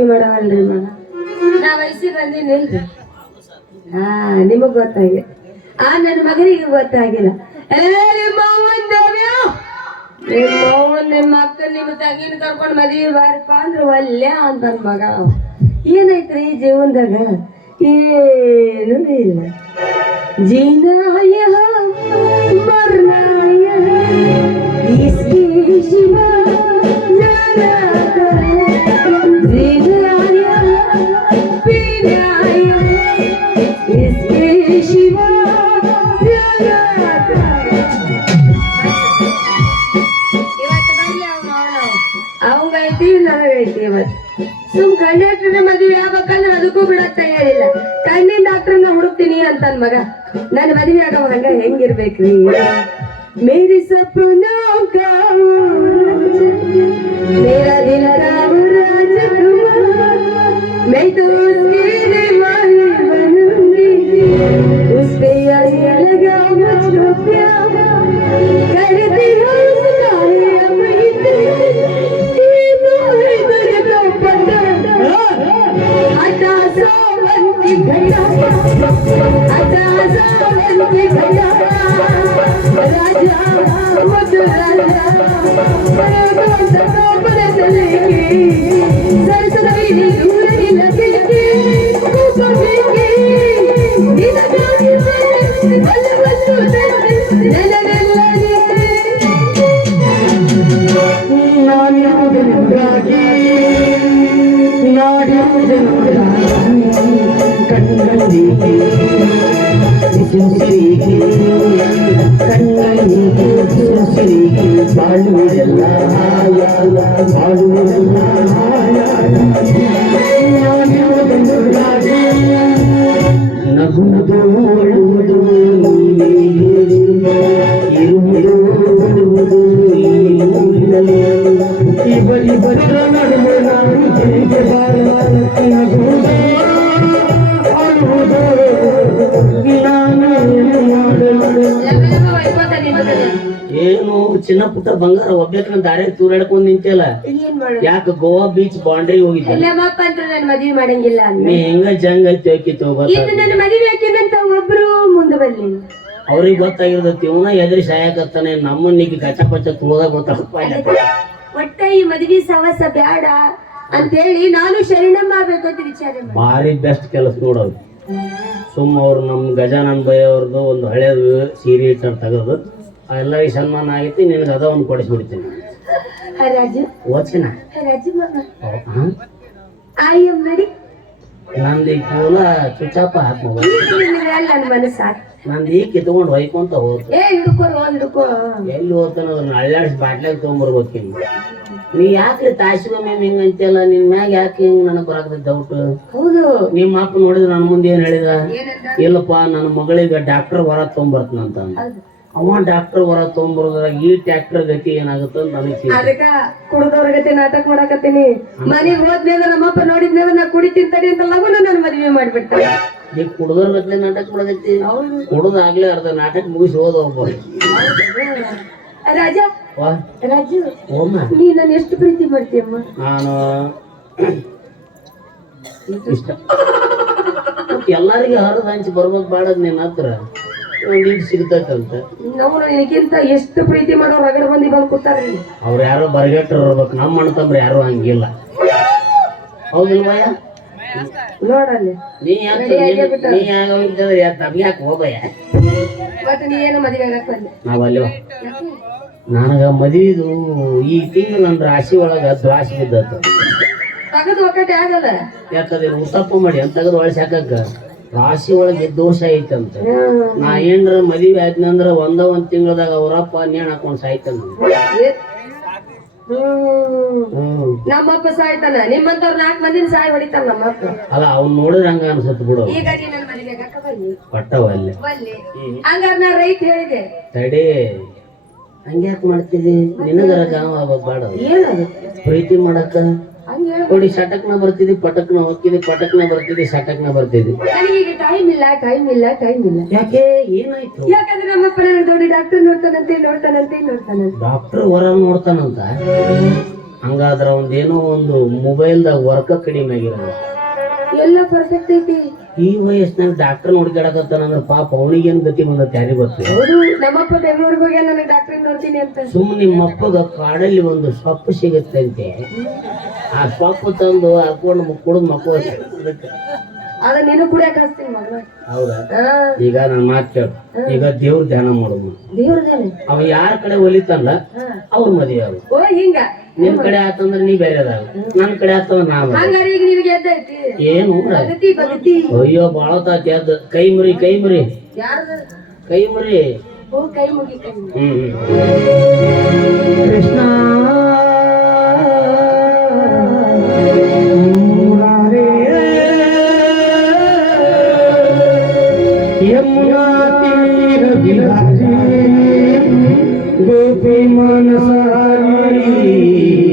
ಮದ್ವಿ ಮಾಡವಲ್ರಿ ನಾ ವಯಸ್ಸಿಗೆ ಬಂದಿನಿ ಹಾ ನಿಮಗ್ ಗೊತ್ತಾಗಿ. ಆ ನನ್ನ ಮಗನಿಗೆ ಗೊತ್ತಾಗಿಲ್ಲ. ಏ ನಿಮ್ಮ ಅವ್ವನ್ ನಿಮ್ಮ ಅವ್ವನ್ ನಿಮ್ಮ ಅಕ್ಕ ನಿಮ್ಮ ತಂಗಿನ ಕರ್ಕೊಂಡ್ ಮದ್ವಿ ಬಾರಪ್ಪ ಅಂದ್ರೆ ಒಲ್ಲೆ ಅಂತ ನನ್ ಮಗ. ಏನೈತ್ರಿ ಈ ಜೀವನದಾಗ? ಏನು ಇಲ್ಲ. ಜೀನಾಯ ಮರ್ನಾಯ ಇಸ್ಕೇ ಶಿವ. ಬಿಡಕ್ ತಯಾರಿಲ್ಲ ಕಣ್ಣಿನ ಡಾಕ್ಟರ್ನ ಹುಡುಕ್ತೀನಿ ಅಂತ ನನ್ ಮಗ ನನ್ನ ಮದುವೆ ಆಗೋ ಹಂಗ ಹೆಂಗಿರ್ಬೇಕ್ರಿ मेरे सपनों का वो राजा, मेरा दिल का वो राजकुमार मैं तो उसकी दीवानी बनूंगी उस पे आया लगा मुझको प्यार Raja, Raja, Raja, Raja, Raja, Raja, Raja, Raja, Raja, Raja, Raja, Raja, ಬಾಳುವುದೆಲ್ಲ ಬಾಳುವುದೆಲ್ಲ ನಗುವುದು ಪುಟ್ಟ ಬಂಗಾರ ಒಬ್ಬೇಕನ ದಾರಿ ತೂರಾಡ್ಕೊಂಡ್ ನಿಂತಿಲ್ಲ ಏನ್ ಮಾಡೋದು? ಯಾಕೆ ಗೋವಾ ಬೀಚ್ ಬೌಂಡ್ರಿ ಹೋಗಿದ್ದೆ ಎಲ್ಲಮ್ಮಪ್ಪ ಅಂತ ನನ್ ಮದ್ವಿ ಮಾಡಂಗಿಲ್ಲ ನೀ ಹೆಂಗ ಜಂಗ್ ಐತಿ ಹೋಗಿತ್ತು ಇದು ನನ್ನ ಮದುವೆ ಹಾಕಿನಂತ ಒಬ್ರು ಮುಂದೆ ಬರ್ಲಿಲ್ಲ ಅವ್ರಿಗೆ ಗೊತ್ತಾಗಿರ್ತೈತಿ ಇವನ ಎದ್ರಿ ಸಾಯಕತ್ತಾನೆ ನಮ್ಮನ್ನೀಗ ಗಚ ಪಚ ತುಳದ ಗೊತ್ತಾಗಪ್ಪ ಒಟ್ಟ ಈ ಮದ್ವಿ ಸವಸ ಬ್ಯಾಡ ಅಂತೇಳಿ ನಾನು ಶರಣಮ್ಮ ಆಗ್ಬೇಕಂತ ವಿಚಾರ ಮಾಡಿ ಭಾರಿ ಬೆಸ್ಟ್ ಕೆಲಸ ನೋಡೋದು ಸುಮ್ಮ ಅವ್ರು ನಮ್ಮ ಗಜಾನನ್ ಬೈ ಅವ್ರದ್ದು ಒಂದು ಹಳೇದು ಸೀರೆ ಇಟ್ಟಾರ ತೆಗೆದು. ಎಲ್ಲರಿಗೆ ಸನ್ಮಾನ ಆಗೈತಿ ನಿನಗೆ ಅದ ಒಂದು ಕೊಡಿಸ್ಬಿಡ್ತೀನಿ ಬಿಡ್ತೀನಿ. ಓದ್ಸಿನ? ನಂದು ಈಗ ಕೂಲ ಚುಚ್ಚಾಪ ಹಾಕಿ ನಂದು ಈಗ ಕಿತ್ಕೊಂಡು ಹೊಯ್ಕೊಂತ ಹಿಡ್ಕೋ ಎಲ್ಲಿ ಹೋಗ್ತಾನ ಅದನ್ನ ಅಳ್ಳಾಡಿಸಿ ಬಾಟ್ಲಾಗ ತೊಗೊಂಬರ್ಬೇಕಿನ್ನು. ನೀ ಯಾಕ್ರಿ ತಾಸಿಗೊಮ್ಮೆ ಹಿಂಗ ಅಂತೆಲ್ಲ ನಿನ್ ಮ್ಯಾಗ ಯಾಕೆ ಹಿಂಗ್ ನನಗೆ ಬರಾಕದ ಡೌಟ್ ಹೌದು. ನಿಮ್ಮ ಅಪ್ಪ ನೋಡಿದ್ರೆ ನನ್ನ ಮುಂದೆ ಏನ್ ಹೇಳಿದ? ಇಲ್ಲಪ್ಪ ನನ್ನ ಮಗಳಿಗೆ ಡಾಕ್ಟರ್ ಹೊರ ತೊಗೊಂಬರ್ತನಂತ ಅಂತ ಹೌದು. ಅವ ಡಾಕ್ಟರ್ ಹೊರ ತೊಗೊಂಬರೋದ್ರಾಗ ಈ ಟ್ಯಾಕ್ಟರ್ ಗತಿ ಏನಾಗುತ್ತೆ ಅಂತ ನನಗೆ. ಅದಕ್ಕ ಕುಡ್ದವ್ರ ಗತಿ ನಾಟಕ ಮಾಡಾಕತ್ತೀನಿ. ಮನೆಗೆ ಹೋದ್ನಿ ಅಂದ್ರೆ ನಮ್ಮಪ್ಪ ನೋಡಿದ್ನಿ ಅಂದ್ರೆ ನಾ ಕುಡಿತೀನಿ ತಡಿ ಅಂತ ಲಗುನ ನನ್ನ ಮದ್ವೆ ಮಾಡ್ಬಿಡ್ತಾರೆ ಈಗ ಕುಡ್ದೋರ್ ಗತಿ ನಾಟಕ ಮಾಡಕತ್ತಿ? ಕುಡ್ದಾಗ್ಲೇ ಅರ್ಧ ನಾಟಕ ಮುಗಿಸಿ ರಾಜ ವಾ. ರಾಜು ನೀ ನಾನು ಎಷ್ಟು ಪ್ರೀತಿ ಮಾಡ್ತೀಯಮ್ಮ? ನಾನು ಇಷ್ಟ. ಎಲ್ಲರಿಗೆ ಹರಿದ ಹಂಚಿ ಬರ್ಬೇಕು ಬಾಡದ್ ನಿನ್ನ ಹತ್ರ. ಒಂದೀಟ್ ಸಿಗ್ತೈತಂತ ನಾವು ನಿನಗಿಂತ ಎಷ್ಟು ಪ್ರೀತಿ ಮಾಡೋರು ರಗಡ ಮಂದಿ ಬಂದು ಕೂತಾರ ಅವ್ರು ಯಾರೋ ಬರ್ಗೆಟ್ರು ಇರ್ಬೇಕು. ನಮ್ಮ ಅಣ್ಣ ತಮ್ರು ಯಾರು ಹಂಗಿಲ್ಲ. ಹೌದಿಲ್ವಯ್ಯ ನೋಡಲ್ಲಿ. ನೀ ಯಾಕೆ ನೀ- ಯಾಕೆ ಹೋಗಯ್ಯ? ನೀ ಏನು ಮದುವೆ ಬಂದೆ? ನನಗ ಮದುವೆದು ಈ ತಿಂಗಳು ನನ್ನ ರಾಶಿ ಒಳಗ ದ್ವಾಸಿ ಬಿದ್ದತ್ತು ತಗದು ಆಗಲ್ಲ. ಯಾಕಂದ್ರೆ ಉತ್ತಪ್ಪ ಮಾಡಿ ಅಂತ ತೆಗೆದು ಹಾಕಕ್ಕ. ರಾಶಿ ಒಳಗೆ ದೋಷ ಐತಂತ. ನಾ ಏನ್ರ ಮದುವೆ ಆದ್ನಂದ್ರ ಒಂದ ಒಂದ್ ತಿಂಗಳದಾಗ ಅವರಪ್ಪ ನೇಣ ಹಾಕೊಂಡ್ ಸಾಯ್ತಂತ ನಮ್ಮಪ್ಪ ಸಾಯ್ತಾನ. ನಿಮ್ಮಂತವ್ರ ನಾಲ್ಕು ಮಂದಿನ ಸಾಯ್ ಹೊಡಿತಾನ ನಮ್ಮಪ್ಪ. ಅಲ್ಲ ಅವ್ನ್ ನೋಡಿದ್ರೆ ಹಂಗ ಅನ್ಸತ್ ಬಿಡು. ಈಗ ಪಟ್ಟವಲ್ಲಿ ಹಂಗಾರ ನಾ ರೈತ ಹೇಳಿದೆ. ತಡಿ. ಹಂಗ್ಯಾಕ್ ಮಾಡ್ತಿದಿ? ನಿನಗರ ಗಾಂವ್ ಬೇಡ. ಏನದು ಪ್ರೀತಿ ಮಾಡಕ್ಕ? ನೋಡಿ ಶಟಕ್ನ ಬರ್ತಿದ್ವಿ ಪಟಕ್ನ ಹೋಗ್ತಿದಿ ಪಟಕ್ನ ಬರ್ತಿದ್ವಿ ಶಟಕ್ನ ಬರ್ತಿದ್ವಿ. ಟೈಮ್ ಇಲ್ಲ ಟೈಮ್ ಇಲ್ಲ ಟೈಮ್ ಇಲ್ಲ. ಯಾಕೆ? ಏನಾಯ್ತು? ಯಾಕಂದ್ರೆ ನಮ್ಮಪ್ಪನ ನೋಡಿ ಡಾಕ್ಟರ್ ನೋಡ್ತಾನಂತೆ ನೋಡ್ತಾನಂತೆ ನೋಡ್ತಾನಂತೆ. ಡಾಕ್ಟರ್ ಹೊರ ನೋಡ್ತಾನಂತ? ಹಂಗಾದ್ರ ಒಂದೇನೋ ಒಂದು ಮೊಬೈಲ್ದಾಗ ವರ್ಕ ಕಡಿಮೆ ಆಗಿರೋದು. ಎಲ್ಲ ಪರ್ಫೆಕ್ಟ್ ಐತಿ. ಈ ವಯಸ್ಸಿನಾಗ ಡಾಕ್ಟರ್ ನೋಡ್ಕೊಳಕತ್ತಾನಂದ್ರ ಪಾಪ ಅವನಿಗೇನ್ ಗತಿ ಬಂದ ತ್ಯಾರಿ ಗೊತ್ತು? ಹೌದು ನಮ್ಮಪ್ಪ ಬೆಂಗಳೂರಿಗೆ ಹೋಗಿ ನನಗೆ ಡಾಕ್ಟರ್ ನೋಡ್ತೀನಿ ಅಂತ. ಸುಮ್ಮನೆ ನಿಮ್ಮಪ್ಪಗ ಕಾಡಲ್ಲಿ ಒಂದು ಸೊಪ್ಪು ಸಿಗುತ್ತಂತೆ. ಆ ಸೊಪ್ಪು ತಂದು ಹಾಕೊಂಡು ಕುಡಿದು ಮಕ್ಕಳು ಅದ ನೀನು ಕುಡಿಯಕ್ ಹಚ್ತೀನಿ ಮಗ ಹೌದಾ? ಈಗ ನನ್ನ ಮಾತು ಕೇಳು. ಈಗ ದೇವ್ರ ಧ್ಯಾನ ಮಾಡೋದು ದೇವ್ರದೇನೆ ಅವ ಯಾರ ಕಡೆ ಒಲಿತಲ್ಲ ಅವ್ರ ಮದುವೆ ಅವ್ರು ಓ ಹಿಂಗ. ನಿಮ್ ಕಡೆ ಆತಂದ್ರ ನೀ ಅದಾವ ನನ್ ಕಡೆ ಆತವ ನಾವು ಬೇರೆ. ಹಂಗಾರ ಈಗ ನಿನಗೆ ಎದ್ದೈತಿ? ಏನು ಬಗತಿ ಬಗತಿ ಅಯ್ಯೋ ಬಾಳ ತಾತಿ ಕೈ ಮುರಿ ಕೈ ಮುರಿ. ಕೈ ಮುರಿ. ಓ ಕೈ ಮುಗಿ ಕೈ ಮುಗಿ. ಹ್ಮ್ ಹ್ಮ್. ಕೃಷ್ಣ. गोपी मन सहारी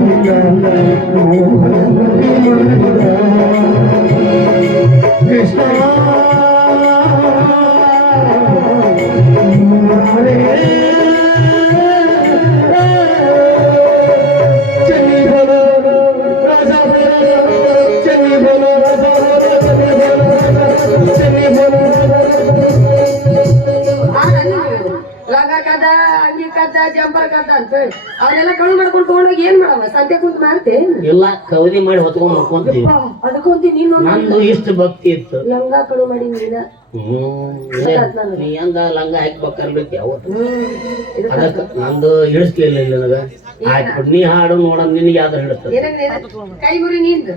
ಬಂದ ಅಂತ ಅವನ್ನೆಲ್ಲ ಕಳು ಮಾಡ್ಕೊಂಡು ತಗೊಂಡೋಗಿ ಏನ್ ಮಾಡವ? ಸಂತೆ ಕುಂತ ಮಾರ್ತೆ? ಮಾಡಿ ಹೊತ್ಕೊಂಡು ಮಕ್ಕೊಂತೀವಿ ಅದಕ್ಕೊಂತಿ ನೀನು ನಂದು ಇಷ್ಟು ಭಕ್ತಿ ಇತ್ತು. ಲಂಗ ಕಳು ಮಾಡಿ ನೀನ. ಹ್ಮ್ ನೀ ಲಂಗ ಯಾವತ್ತು? ಅದಕ್ಕ ನಂದು ಹಿಡಿಸ್ಲಿಲ್ಲ ಇಲ್ಲ ನನಗ. ಆಯ್ತು ನೀ ಹಾಡು ನೋಡ ನಿನಗೆ ಯಾವ್ದು ಹಿಡಿಸ್ತದೆ ಏನಾಗಿದೆ ಕೈ ಮುರಿ ನಿಂದು.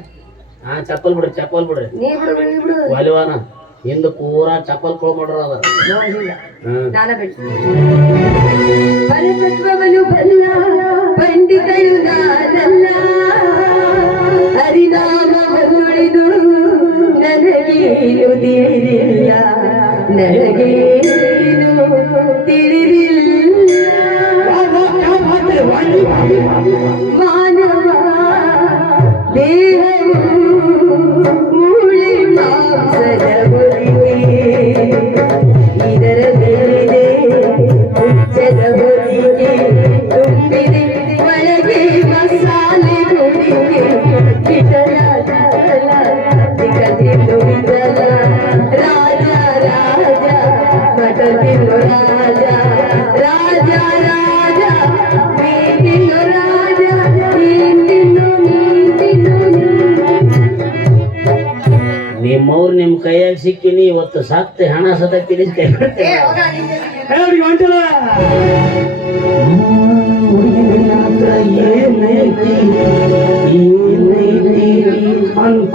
ಹಾ ಚಪ್ಪಲ್ ಬಿಡ್ರಿ ಚಪ್ಪಲ್ ಬಿಡ್ರಿ ನೀ ಬಿಡು ಬಿಡು, ನೀ ಬಿಡು ವಾಲಿವಾನ ಹಿಂದ ಪೂರಾ ಚಪ್ಪಲ್ ಕೊಳ್ ಮಾಡ್ರ ಅದ. ಹ್ಮ್. ನಾನ ಬಿಟ್ಟು ಪರತತ್ವವನ್ನು ಬಲ್ಲ ಪಂಡಿತರು ನಾನಲ್ಲ ಹರಿನಾಮವನ್ನುಳಿದು ನನಗೇನು ತಿಳಿದಿಲ್ಲ ನನಗೇನು ತಿಳಿದಿಲ್ಲ ಮಾನವ ದೇಹವು ಮೂಳೆ ಮಾಂಸದ ಕೈಯಾಗ ಸಿಕ್ಕಿನಿ ಇವತ್ತು ಸತ್ತೆ ಹಣ ಸತ ತಿಳಿಸ್ತೆ ಏ ಹೋಗ ನಿಂದೆ ಏನೈತಿ ಏನೈತಿ ಅಂತ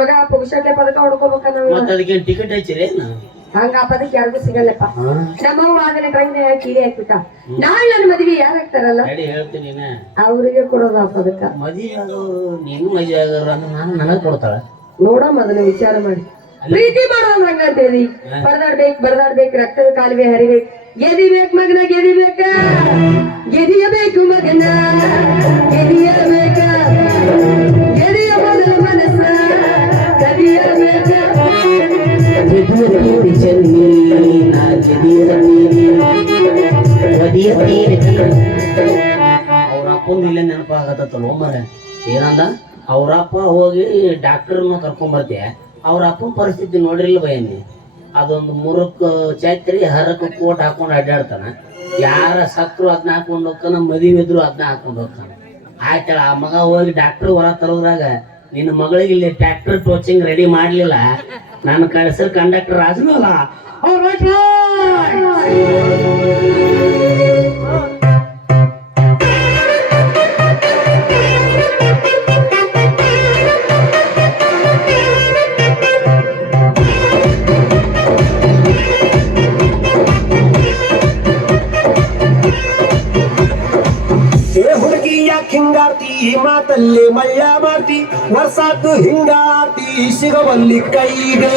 ಮಗ ಪುರುಷಕ್ಕೆ ಪದಕ ಹೊಡ್ಕೋಬೇಕ ನಾವು ಮತ್ತೆ ಅದಕ್ಕೆ ಟಿಕೆಟ್ ಹಚ್ಚಿರಿ ಹಂಗ ಆಪದಕ್ಕೆ ಯಾರಿಗೂ ಸಿಗಲ್ಲಪ್ಪ. ನಮ್ಮವ್ವ ಆಗಲೇ ಟ್ರೈನ್ ಕೀಲಿ ಹಾಕ್ಬಿಟ್ಟ. ನಾಳೆ ನನ್ನ ಮದುವೆ ಯಾರು ಹಾಕ್ತಾರಲ್ಲ? ಹೇಳ್ತೀನಿ ಅವ್ರಿಗೆ ಕೊಡೋದು ಆಪದಕ್ಕ. ಪದಕ ಮದುವೆ ಆಗೋರು ನೀನು ಮದುವೆ ಆಗೋರು ಅಂದ್ರೆ ನಾನು ನನಗೆ ಕೊಡ್ತಾಳ. ನೋಡ ಮೊದಲು ವಿಚಾರ ಮಾಡಿ. ಪ್ರೀತಿ ಮಾಡೋದು ಹಂಗಂತೇಳಿ ಬರ್ದಾಡ್ಬೇಕು ಬರ್ದಾಡ್ಬೇಕು ರಕ್ತದ ಕಾಲುವೆ ಹರಿಬೇಕು. ಗೆದಿಬೇಕು ಮಗನ ಗೆದಿಬೇಕ? ಗೆದಿಯಬೇಕು ಮಗನ? ಗೆದಿಯಬೇಕ? ಗೆದಿಯ ಮೊದಲ ಮನಸ್ಸ? ಕದಿಯಬೇಕ ಅವ್ರ ಅಪ್ಪಂದು ಇಲ್ಲೇ ನೆನಪಾಗತ್ತಲ್ಲ ಮರ ಏನಂದ? ಅವ್ರ ಅಪ್ಪ ಹೋಗಿ ಡಾಕ್ಟರ್ನ ಕರ್ಕೊಂಬರ್ತೆ ಅವ್ರ ಪರಿಸ್ಥಿತಿ ನೋಡಿರ್ಲಿಲ್ಲ ಬಯ್ಯನಿ ಅದೊಂದು ಮುರುಕ್ ಚಾತ್ರಿ, ಹರಕ ಕೋಟ್ ಹಾಕೊಂಡು ಅಡ್ಡಾಡ್ತಾನ. ಯಾರ ಸತ್ರು ಅದನ್ನ ಹಾಕೊಂಡು ಹೋಗ್ತಾನ, ಮದುವೆ ಇದ್ರು ಅದನ್ನ ಹಾಕೊಂಡು ಹೋಗ್ತಾನ. ಆಯ್ತಾಳ ಆ ಮಗ ಹೋಗಿ ಡಾಕ್ಟರ್ ಹೊರ ತರೋದ್ರಾಗ ನಿನ್ನ ಮಗಳಿಗೆ ಇಲ್ಲಿ ಟ್ರ್ಯಾಕ್ಟರ್ ಟೋಚಿಂಗ್ ರೆಡಿ ಮಾಡ್ಲಿಲ್ಲ. ನನ್ನ ಕಳ್ಸರ್ ಕಂಡಕ್ಟರ್ ರಾಜನು ಅಲ್ಲ ಅವ್ರ್ ರಾಜ! ಏ ಹುಡುಗಿ ಯಾಕೆ ಹಿಂಗಾರ್ತಿ ಈ ಮಾತಲ್ಲಿ ಮಳ್ಳ ಮಾಡ್ತಿ ವರ್ಷದ್ದು ಹಿಂಗಾರ್ತಿ ಸಿಗವಲ್ಲಿ ಕೈಗೆ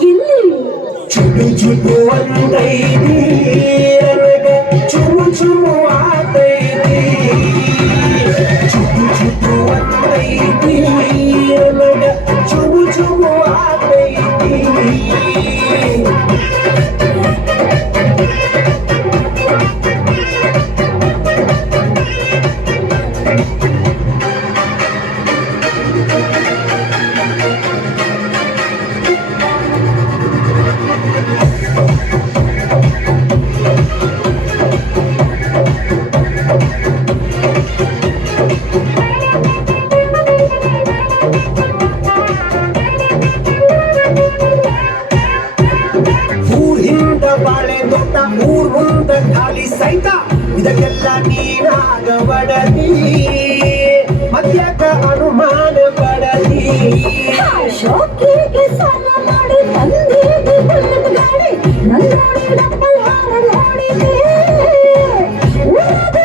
ಚುಟು ಚುಟು ಚುಟು ಅಂತೈತಿ ಅನುಮಾನ ಬಡದಿ ಶೋಕಿಗೆ ಸಾಲ ಮಾಡಿ ತಂದೆಗೆ ಬಣ್ಣದ ಗಾಡಿ. ನನ್ನೋಡಿ ಡಬ್ಬಲ್ ಹಾರ ನೋಡಿದೆ ಊರಾಗ